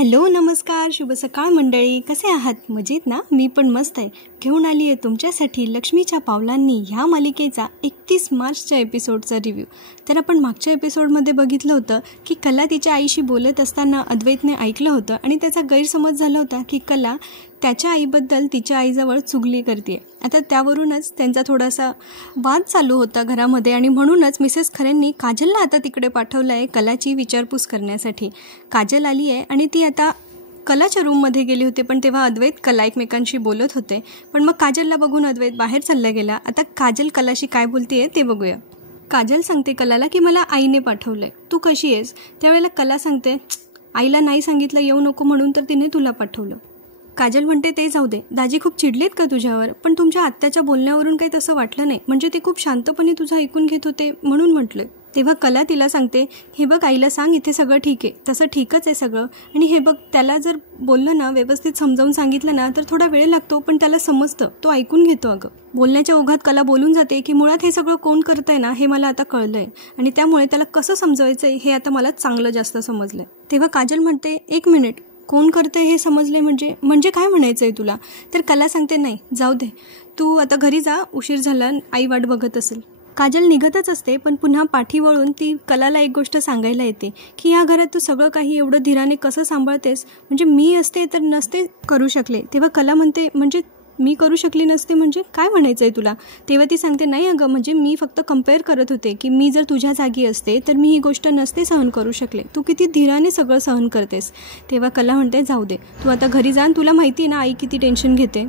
Hello, नमस्कार, शुभ सकाळ मंडळी. कसे आहात? मजेत ना? मी पण मस्त आहे. घेऊन आली आहे तुमच्यासाठी लक्ष्मीच्या पावलांनी ह्या मालिकेचा 31 मार्चच्या एपिसोडचा रिव्ह्यू. तर आपण मागच्या एपिसोडमध्ये बघितलं होतं की कला तिच्या आईशी बोलत असताना अद्वैतने ऐकलं होतं आणि त्याचा गैरसमज झाला होता की कला त्याच्या आईबद्दल तिच्या आईजवळ चुगली करते. आता त्यावरूनच त्यांचा थोडासा वाद चालू होता घरामध्ये आणि म्हणूनच मिसेस खरेंनी काजलला आता तिकडे पाठवलं आहे कलाची विचारपूस करण्यासाठी. काजल आली आहे आणि ती आता कलाच्या रूममध्ये गेली होती, पण तेव्हा अद्वैत कला एकमेकांशी बोलत होते. पण मग काजलला बघून अद्वैत बाहेर चालला गेला. आता काजल कलाशी काय बोलते ते बघूया. काजल सांगते कलाला की मला आईने पाठवलं आहे, तू कशी आहेस? त्यावेळेला कला सांगते आईला नाही सांगितलं येऊ नको म्हणून, तर तिने तुला पाठवलं. काजल म्हणते ते जाऊ दे, दाजी खूप चिडलेत का तुझ्यावर? पण तुमच्या आत्याच्या बोलण्यावरून काही तसं वाटलं नाही, म्हणजे ते खूप शांतपणे तुझं ऐकून घेत होते म्हणून म्हटलं. तेव्हा कला तिला सांगते हे बघ आईला सांग इथे सगळं ठीक आहे, तसं ठीकच आहे सगळं, आणि हे बघ त्याला जर बोललं ना, व्यवस्थित समजावून सांगितलं ना, तर थोडा वेळ लागतो पण त्याला समजतं, तो ऐकून घेतो. अगं बोलण्याच्या ओघात कला बोलून जाते की मुळात हे सगळं कोण करतंय ना हे मला आता कळलंय आणि त्यामुळे त्याला कसं समजवायचंय हे आता मला चांगलं जास्त समजलंय. तेव्हा काजल म्हणते एक मिनिट, कोण करतंय हे समजले म्हणजे काय म्हणायचं आहे तुला? तर कला सांगते नाही जाऊ दे, तू आता घरी जा, उशीर झाला, आई वाट बघत असेल. काजल निघतच असते पण पुन्हा पाठी वळून ती कलाला एक गोष्ट सांगायला येते की या घरात तू सगळं काही एवढं धीराने कसं सांभाळतेस, म्हणजे मी असते तर नसते करू शकले. तेव्हा कला म्हणते म्हणजे मी करू शकली नसते म्हणजे काय म्हणायचं आहे तुला? तेव्हा ती सांगते नाही अगं, म्हणजे मी फक्त कम्पेअर करत होते की मी जर तुझ्या जागी असते तर मी ही गोष्ट नसते सहन करू शकले, तू किती धीराने सगळं सहन करतेस. तेव्हा कला म्हणते जाऊ दे, तू आता घरी जा, तुला माहिती आहे ना आई किती टेन्शन घेते,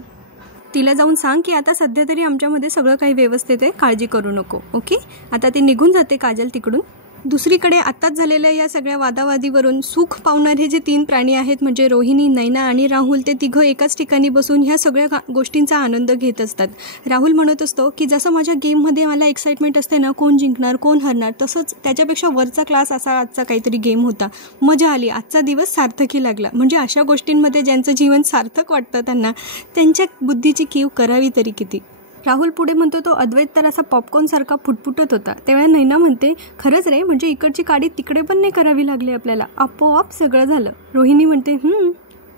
तिला जाऊन सांग की आता सध्या तरी आमच्यामध्ये सगळं काही व्यवस्थित आहे, काळजी करू नको. ओके. आता ती निघून जाते काजल तिकडून. दुसरीकडे आत्ताच झालेल्या या सगळ्या वादावादीवरून सुख पावणारे जे 3 प्राणी आहेत म्हणजे रोहिणी, नैना आणि राहुल, ते तिघं एकाच ठिकाणी बसून ह्या सगळ्या गोष्टींचा आनंद घेत असतात. राहुल म्हणत असतो की जसं माझ्या गेममध्ये मला एक्साइटमेंट असते ना, कोण जिंकणार कोण हरणार, तसंच त्याच्यापेक्षा वरचा क्लास असा आजचा काहीतरी गेम होता, मजा आली, आजचा दिवस सार्थकी लागला. म्हणजे अशा गोष्टींमध्ये ज्यांचं जीवन सार्थक वाटतं त्यांना त्यांच्या बुद्धीची कीव करावी तरी किती. राहुल पुढे म्हणतो तो अद्वैत तर असा पॉपकॉर्नसारखा फुटफुटत होता. तेव्हा नैना म्हणते खरंच रे, म्हणजे इकडची काडी तिकडे पण नाही करावी लागली आपल्याला, आपोआप सगळं झालं. रोहिणी म्हणते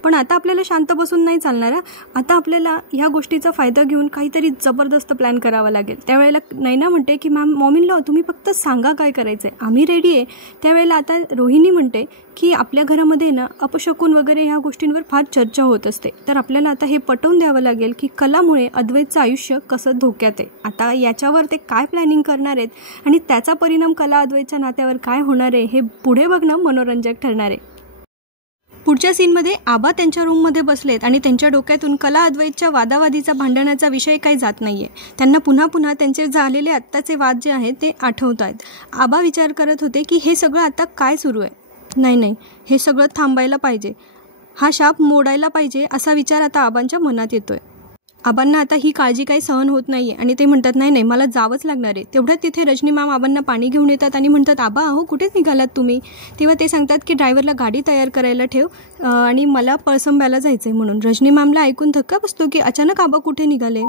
पण आता आपल्याला शांत बसून नाही चालणार, आता आपल्याला ह्या गोष्टीचा फायदा घेऊन काहीतरी जबरदस्त प्लॅन करावा लागेल. त्यावेळेला नैना म्हणते की मॉमीला तुम्ही फक्त सांगा काय करायचं आहे, आम्ही रेडी आहे. त्यावेळेला आता रोहिणी म्हणते की आपल्या घरामध्ये ना अपशकून वगैरे ह्या गोष्टींवर फार चर्चा होत असते, तर आपल्याला आता हे पटवून द्यावं लागेल की कलामुळे अद्वैतचं आयुष्य कसं धोक्यात आहे. आता याच्यावर ते काय प्लॅनिंग करणार आहेत आणि त्याचा परिणाम कला अद्वैतच्या नात्यावर काय होणार आहे हे पुढे बघणं मनोरंजक ठरणार आहे. पुढच्या सीनमध्ये आबा त्यांच्या रूममध्ये बसलेत आणि त्यांच्या डोक्यातून कला अद्वैतच्या वादावादीचा भांडणाचा विषय काही जात नाहीये. त्यांना पुन्हा पुन्हा त्यांचे झालेले आत्ताचे वाद जे आहेत ते आठवत आहेत. आबा विचार करत होते की हे सगळं आता काय सुरू आहे. नाही, हे सगळं थांबायला पाहिजे, हा शाप मोडायला पाहिजे असा विचार आता आबांच्या मनात येतोय. आबांना आता ही काळजी काही सहन होत नाहीये आणि ते म्हणतात नाही मला जावंच लागणार आहे. तेवढ्यात तिथे रजनी मॅम आबांना पाणी घेऊन येतात आणि म्हणतात आबा अहो कुठेच निघालात तुम्ही? तेव्हा ते सांगतात की ड्रायव्हरला गाडी तयार करायला ठेव आणि मला पळसंब्याला जायचं आहे म्हणून. रजनी मॅमला ऐकून धक्का बसतो की अचानक आबा कुठे निघाले.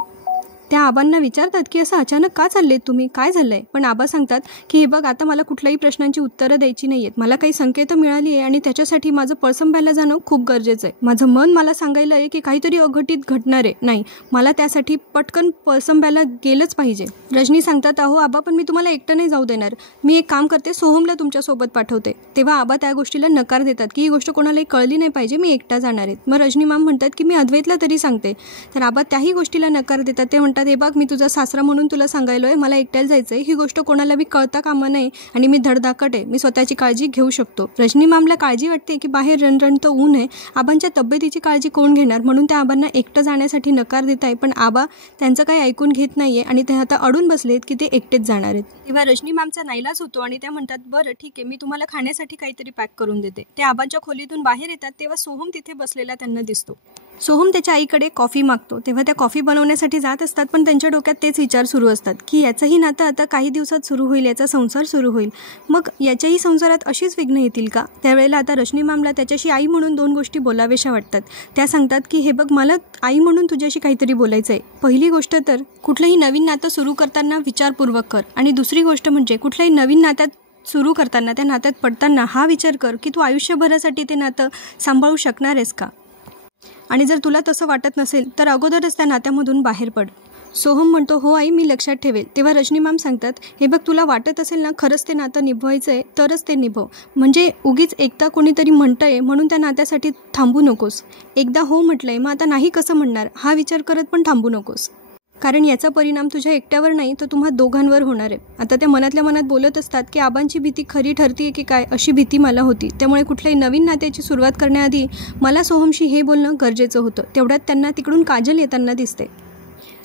त्या आबांना विचारतात की असं अचानक का चाललेत तुम्ही, काय झालंय? पण आबा सांगतात की हे बघ आता मला कुठल्याही प्रश्नांची उत्तरं द्यायची नाहीयेत, मला काही संकेत मिळाली आहे आणि त्याच्यासाठी माझं पळसंब्याला जाणं खूप गरजेचं आहे. माझं मन मला सांगायला आहे की काहीतरी अघटित घडणार आहे, नाही मला त्यासाठी पटकन पळसंब्याला गेलंच पाहिजे. रजनी सांगतात अहो आबा पण मी तुम्हाला एकटं नाही जाऊ देणार, मी एक काम करते, सोहमला तुमच्यासोबत पाठवते. तेव्हा आबा त्या गोष्टीला नकार देतात की ही गोष्ट कोणालाही कळली नाही पाहिजे, मी एकटा जाणार आहे. मग रजनी मॅम म्हणतात की मी अद्वैतला तरी सांगते. तर आबा त्याही गोष्टीला नकार देतात. ते म्हणतात हे बघ मी तुझा सासरा म्हणून तुला सांगायलोय, मला एकट्याला जायचंय, ही गोष्ट कोणाला बी कळता कामा नये आणि मी धडधाकट आहे, मी स्वतःची काळजी घेऊ शकतो. रजनी मॅमला काळजी वाटते की बाहेर रणरणतं ऊन आहे, आबांच्या तब्येतीची काळजी कोण घेणार, म्हणून त्या आबांना एकटं जाण्यासाठी नकार देत आहे. पण आबा त्यांचं काही ऐकून घेत नाहीये आणि ते आता अडून बसलेत की ते एकटेच जाणार आहेत. तेव्हा रजनी मॅमचा नाईलाज होतो आणि त्या म्हणतात बरं ठीक आहे, मी तुम्हाला खाण्यासाठी काहीतरी पॅक करून देते. ते आबांच्या खोलीतून बाहेर येतात तेव्हा सोहम तिथे बसलेला त्यांना दिसतो. सोहम त्याच्या आईकडे कॉफी मागतो. तेव्हा त्या कॉफी बनवण्यासाठी जात असतात पण त्यांच्या डोक्यात तेच विचार सुरू असतात की याचंही नातं आता काही दिवसात सुरू होईल, याचा संसार सुरू होईल, मग याच्याही संसारात अशीच विघ्न येतील का? त्यावेळेला आता रजनी मॅमला त्याच्याशी आई म्हणून 2 गोष्टी बोलावेशा वाटतात. त्या सांगतात की हे बघ मला आई म्हणून तुझ्याशी काहीतरी बोलायचं आहे. पहिली गोष्ट तर कुठलंही नवीन नातं सुरू करताना विचारपूर्वक कर आणि दुसरी गोष्ट म्हणजे कुठल्याही नवीन नात्यात सुरू करताना, त्या नात्यात पडताना हा विचार कर की तू आयुष्यभरासाठी ते नातं सांभाळू शकणार आहेस का? आणि जर तुला तसं वाटत नसेल तर अगोदरच त्या नात्यामधून बाहेर पड. सोहम म्हणतो, हो आई, मी लक्षात ठेवेल. तेव्हा रजनी मॅम सांगतात, हे बघ, तुला वाटत असेल ना खरंच ते नातं निभवायचं आहे तरच ते निभव. म्हणजे उगीच एकदा कोणीतरी म्हणतंय म्हणून त्या नात्यासाठी थांबू नकोस. एकदा हो म्हटलंय मग आता नाही कसं म्हणणार हा विचार करत पण थांबू नकोस. कारण याचा परिणाम तुझ्या एकट्यावर नाही तर तुम्हा दोघांवर होणार आहे. आता त्या मनातल्या मनात बोलत असतात की आबांची भीती खरी ठरतीये की काय, अशी भीती मला होती. त्यामुळे कुठल्याही नवीन नात्याची सुरुवात करण्याआधी मला सोहमशी हे बोलणं गरजेचं होतं. तेवढ्यात त्यांना तिकडून काजल येताना दिसते.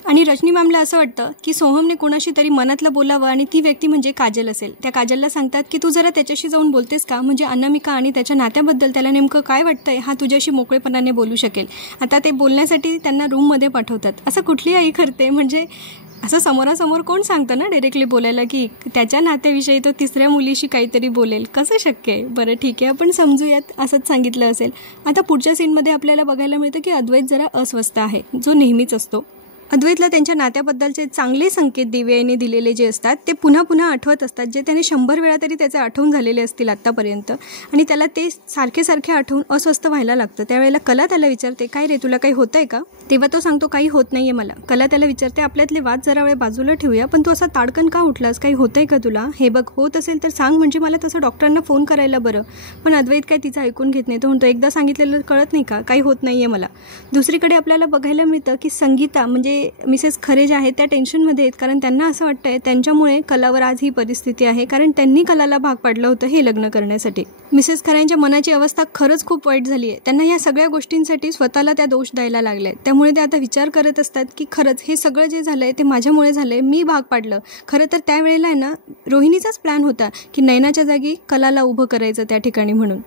आणि रजनी मॅमला असं वाटतं की सोहमने कोणाशी तरी मनातलं बोलावं आणि ती व्यक्ती म्हणजे काजल असेल. त्या काजलला सांगतात की तू जरा त्याच्याशी जाऊन बोलतेस का, म्हणजे अनामिका आणि त्याच्या नात्याबद्दल त्याला नेमकं काय वाटतंय हा तुझ्याशी मोकळेपणाने बोलू शकेल. आता ते बोलण्यासाठी त्यांना रूममध्ये पाठवतात. असं कुठली आई करते, म्हणजे असं समोरासमोर कोण सांगतं ना डायरेक्टली बोलायला की त्याच्या नात्याविषयी तो तिसऱ्या मुलीशी काहीतरी बोलेल, कसं शक्य आहे? बरं ठीक आहे, आपण समजूयात असंच सांगितलं असेल. आता पुढच्या सीनमध्ये आपल्याला बघायला मिळतं की अद्वैत जरा अस्वस्थ आहे, जो नेहमीच असतो. अद्वैतला त्यांच्या नात्याबद्दलचे चांगले संकेत दिव्याने दिलेले जे असतात ते पुन्हा पुन्हा आठवत असतात, जे त्याने 100 वेळा तरी त्याचे आठवून झालेले असतील आत्तापर्यंत. आणि त्याला ते सारखे सारखे आठवून अस्वस्थ व्हायला लागतं. त्यावेळेला कला त्याला विचारते, काय रे, तुला काही होतंय का? तेव्हा तो सांगतो, काही होत नाहीये मला. कला त्याला विचारते, आपल्यातले वाद जरा वेळ बाजूला ठेवूया, पण तू असा ताडकन का उठलास, काही होतंय का तुला? हे बघ, होत असेल तर सांग, म्हणजे मला तसं डॉक्टरांना फोन करायला बरं. पण अद्वैत काय तिचं ऐकून घेत नाही. तो म्हणतो, एकदा सांगितलेलं कळत नाही का, काही होत नाहीये मला. दुसरीकडे आपल्याला बघायला मिळतं की संगीता म्हणजे मिसेस खरे ज्या आहेत त्या टेन्शनमध्ये आहेत, कारण त्यांना असं वाटतंय त्यांच्यामुळे कलावर आज ही परिस्थिती आहे, कारण त्यांनी कलाला भाग पाडलं होतं हे लग्न करण्यासाठी. मिसेस खऱ्यांच्या मनाची अवस्था खरंच खूप वाईट झाली आहे. त्यांना या सगळ्या गोष्टींसाठी स्वतःला त्या दोष द्यायला लागले. त्यामुळे ते आता विचार करत असतात की खरंच हे सगळं जे झालंय ते माझ्यामुळे झालंय, मी भाग पाडलं. खरं तर त्यावेळेला आहे ना रोहिणीचाच प्लॅन होता की नयनाच्या जागी कलाला उभं करायचं त्या ठिकाणी म्हणून,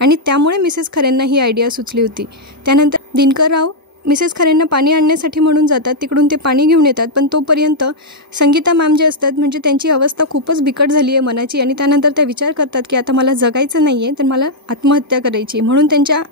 आणि त्यामुळे मिसेस खरेंना ही आयडिया सुचली होती. त्यानंतर दिनकरराव मिसेस खरेंना पाणी आणण्यासाठी म्हणून जातात. तिकडून ते पाणी घेऊन येतात, पण तोपर्यंत संगीता मॅम जे असतात म्हणजे त्यांची अवस्था खूपच बिकट झाली आहे मनाची. आणि त्यानंतर त्या विचार करतात की आता मला जगायचं नाही आहे तर मला आत्महत्या करायची. म्हणून त्यांच्या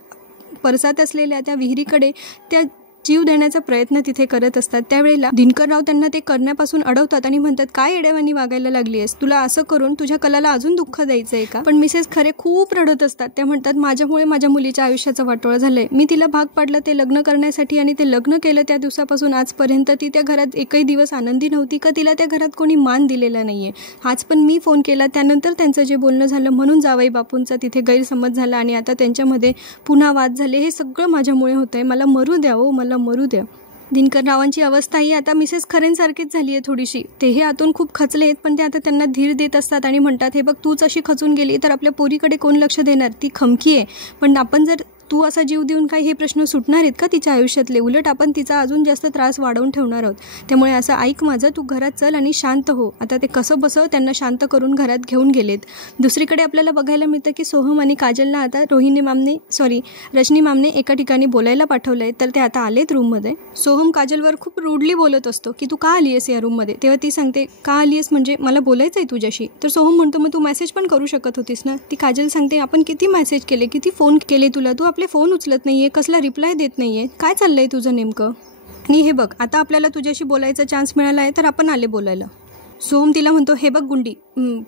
परसात असलेल्या त्या विहिरीकडे त्या जीव देण्याचा प्रयत्न तिथे करत असतात. त्यावेळेला दिनकरराव त्यांना ते करण्यापासून अडवतात आणि म्हणतात, काय येड्यावानी वागायला लागली आहेस, तुला असं करून तुझ्या कलाला अजून दुःख द्यायचं आहे का? पण मिसेस खरे खूप रडत असतात. त्या म्हणतात, माझ्यामुळे माझ्या मुलीच्या आयुष्याचं वाटोळं झालंय. मी तिला भाग पाडलं ते लग्न करण्यासाठी आणि ते लग्न केलं त्या दिवसापासून आजपर्यंत ती त्या घरात एकही दिवस आनंदी नव्हती का तिला त्या घरात कोणी मान दिलेला नाहीये. आज पण मी फोन केला, त्यानंतर त्यांचं जे बोलणं झालं म्हणून जावई बापूंचा तिथे गैरसमज झाला आणि आता त्यांच्यामध्ये पुन्हा वाद झाले. हे सगळं माझ्यामुळे होतंय, मला मरू द्या, ओ मला मरू द्या. दिनकररावांची अवस्था ही आता मिसेस खरेंसारखीच झाली आहे थोडीशी. तेही आतून खूप खचले आहेत, पण ते आता त्यांना धीर देत असतात आणि म्हणतात, हे बघ, तूच अशी खचून गेली तर आपल्या पोरीकडे कोण लक्ष देणार, ती खमकी आहे. पण आपण जर तू असा जीव देऊन काही हे प्रश्न सुटणार आहेत का तिच्या आयुष्यातले, उलट आपण तिचा अजून जास्त त्रास वाढवून ठेवणार आहोत. त्यामुळे असं ऐक माझं, तू घरात चल आणि शांत हो. आता ते कसं बसं त्यांना शांत करून घरात घेऊन गेलेत. दुसरीकडे आपल्याला बघायला मिळतं की सोहम आणि काजलला आता रजनी मॅमने एका ठिकाणी बोलायला पाठवलंय, तर ते आता आलेत रूममध्ये. सोहम काजलवर खूप रूडली बोलत असतो की तू का आली आहेस या रूममध्ये. तेव्हा ती सांगते, का आली आहेस म्हणजे मला बोलायचं आहे तुझ्याशी. तर सोहम म्हणतो, मग तू मेसेज पण करू शकत होतीस ना. ती काजल सांगते, आपण किती मेसेज केले, किती फोन केले तुला, तू आपले फोन उचलत नाहीये, कसला रिप्लाय देत नाहीये, काय चाललंय तुझं नेमकं. आणि हे बघ, आता आपल्याला तुझ्याशी बोलायचा चान्स मिळाला आहे तर आपण आले बोलायला. सोहम तिला म्हणतो, हे बघ गुंडी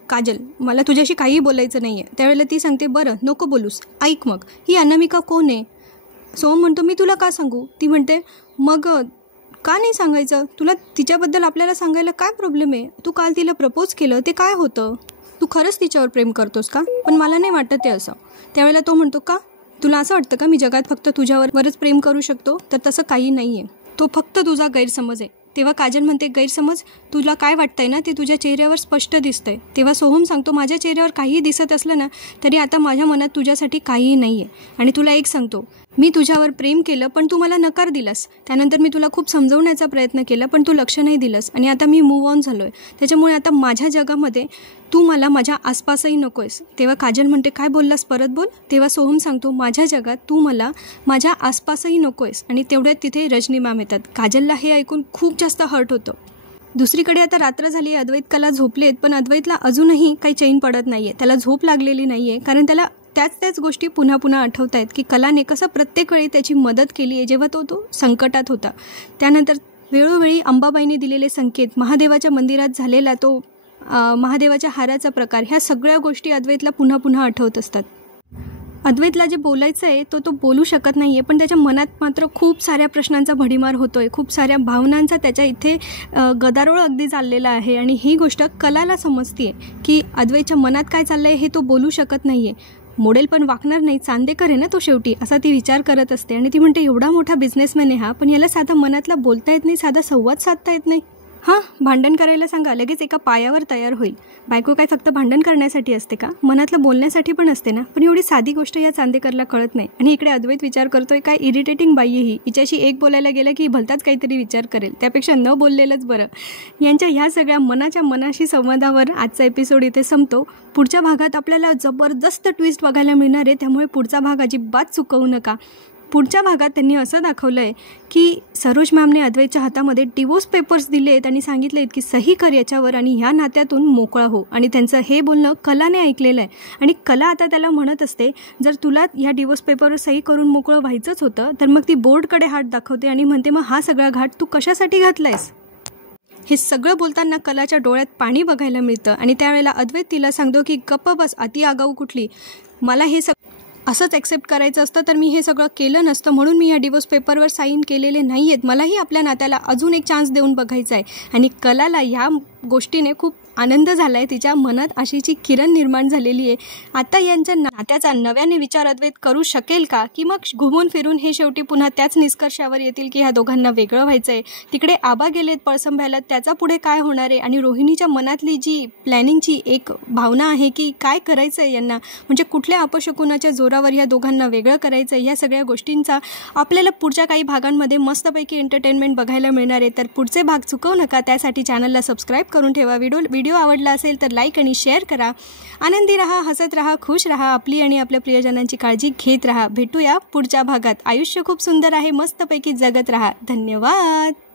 काजल, मला तुझ्याशी काहीही बोलायचं नाहीये. त्यावेळेला ती सांगते, बरं नको बोलूस, ऐक मग, ही अनामिका कोण आहे. सोहम म्हणतो, मी तुला का सांगू. ती म्हणते, मग का नाही सांगायचं, तुला तिच्याबद्दल आपल्याला सांगायला काय प्रॉब्लेम आहे. तू काल तिला प्रपोज केलं ते काय होतं, तू खरंच तिच्यावर प्रेम करतोस का. पण मला नाही वाटत ते असं. त्यावेळेला तो म्हणतो, का तुला असं वाटतं का मी जगात फक्त तुझ्यावरच प्रेम करू शकतो. तर तसं काही नाही आहे, तो फक्त तुझा गैरसमज आहे. तेव्हा काजल म्हणते, गैरसमज, तुला काय वाटतंय ना ते तुझ्या चेहऱ्यावर स्पष्ट दिसतंय. तेव्हा सोहम सांगतो, माझ्या चेहऱ्यावर काहीही दिसत असलं ना तरी आता माझ्या मनात तुझ्यासाठी काहीही नाही आहे. आणि तुला एक सांगतो, मी तुझ्यावर प्रेम केलं पण तू मला नकार दिलास. त्यानंतर मी तुला खूप समजवण्याचा प्रयत्न केला पण तू लक्ष नाही दिलंस. आणि आता मी मूव्ह ऑन झालो आहे. त्याच्यामुळे आता माझ्या जगामध्ये तू मला माझ्या आसपासही नको आहेस. तेव्हा काजल म्हणते, काय बोललास, परत बोल. तेव्हा सोहम सांगतो, माझ्या जगात तू मला माझ्या आसपासही नको आहेस. आणि तेवढ्यात तिथे रजनी मॅम येतात. काजलला हे ऐकून खूप जास्त हर्ट होतं. दुसरीकडे आता रात्र झाली, अद्वैत कला झोपलेत, पण अद्वैतला अजूनही काही चैन पडत नाही आहे. त्याला झोप लागलेली नाही आहे, कारण त्याला त्याच गोष्टी पुन्हा पुन्हा आठवत आहेत की कलाने कसं प्रत्येक वेळी त्याची मदत केली आहे जेव्हा तो संकटात होता. त्यानंतर वेळोवेळी अंबाबाईने दिलेले संकेत, महादेवाच्या मंदिरात झालेला तो महादेवाच्या हाराचा प्रकार, ह्या सगळ्या गोष्टी अद्वैतला पुन्हा पुन्हा आठवत असतात. अद्वैतला जे बोलायचं आहे तो बोलू शकत नाही आहे, पण त्याच्या मनात मात्र खूप साऱ्या प्रश्नांचा भडीमार होतो आहे, खूप साऱ्या भावनांचा त्याच्या इथे गदारोळ अगदी चाललेला आहे. आणि ही गोष्ट कलाला समजते आहे की अद्वैतच्या मनात काय चाललं आहे हे तो बोलू शकत नाही आहे. मॉडेल पण वाकणार नाही, चांदेकर आहे ना तो शेवटी, असा ती विचार करत असते. आणि ती म्हणते एवढा मोठा बिझनेसमॅन आहे हा, पण याला साधा मनातला बोलता येत नाही, साधा संवाद साधता येत नाही. हां, भांडण करायला सांगा, लगेच एका पायावर तयार होईल. बायको काय फक्त भांडण करण्यासाठी असते का? मनातलं बोलण्यासाठी पण असते ना. पण एवढी साधी गोष्ट या चांदेकरला कळत नाही. आणि इकडे अद्वैत विचार करतोय, काय इरिटेटिंग बाई आहे ही, हिच्याशी एक बोलायला गेलं की भलताच काहीतरी विचार करेल, त्यापेक्षा न बोललेलंच बरं. यांच्या ह्या सगळ्या मनाच्या मनाशी संवादावर आजचा एपिसोड इथे संपतो. पुढच्या भागात आपल्याला जबरदस्त ट्विस्ट बघायला मिळणार आहे, त्यामुळे पुढचा भाग अजिबात चुकवू नका. पुढच्या भागात त्यांनी असं दाखवलं आहे की सरोज मॅमने अद्वैतच्या हातामध्ये डिवोर्स पेपर्स दिले आहेत आणि सांगितले आहेत की सही कर याच्यावर आणि ह्या नात्यातून मोकळा हो. आणि त्यांचं हे बोलणं कलाने ऐकलेलं आहे. आणि कला आता त्याला म्हणत असते, जर तुला ह्या डिवोर्स पेपरवर सही करून मोकळं व्हायचंच होतं तर मग ती बोर्डकडे हात दाखवते आणि म्हणते, मग हा सगळा घाट तू कशासाठी घातलायस? हे सगळं बोलताना कलाच्या डोळ्यात पाणी बघायला मिळतं. आणि त्यावेळेला अद्वैत तिला सांगतो की गप्प बस, अति आगाऊ कुठली, मला हे असंच ॲक्सेप्ट करायचं असतं तर मी हे सगळं केलं नसतं, म्हणून मी ह्या डिवोर्स पेपरवर साईन केलेले नाही आहेत, मलाही आपल्या नात्याला अजून एक चान्स देऊन बघायचा आहे. आणि कलाला ह्या गोष्टीने खूप आनंद झाला आहे, तिच्या मनात अशीची किरण निर्माण झालेली आहे. आता यांच्या नात्याचा नव्याने विचार अद्वैत करू शकेल का, की मग घुमून फिरून हे शेवटी पुन्हा त्याच निष्कर्षावर येतील की ह्या दोघांना वेगळं व्हायचं आहे. तिकडे आबा गेलेत पळसंभ्याला, त्याचा पुढे काय होणार आहे. आणि रोहिणीच्या मनातली जी प्लॅनिंगची एक भावना आहे की काय करायचं आहे यांना, म्हणजे कुठल्या अपशकुनाच्या जोरावर ह्या दोघांना वेगळं करायचं आहे, ह्या सगळ्या गोष्टींचा आपल्याला पुढच्या काही भागांमध्ये मस्तपैकी एंटरटेनमेंट बघायला मिळणार आहे. तर पुढचे भाग चुकवू नका, त्यासाठी चॅनलला सबस्क्राईब करून ठेवा. व्हिडिओ आवडला असेल तर लाईक आणि शेअर करा. आनंदी रहा, हसत रहा, खुश रहा, आपली आणि आपल्या प्रियजनांची काळजी घेत रहा. भेटूया पुढच्या भागात. आयुष्य खूप सुंदर आहे, मस्तपैकी जगत रहा. धन्यवाद.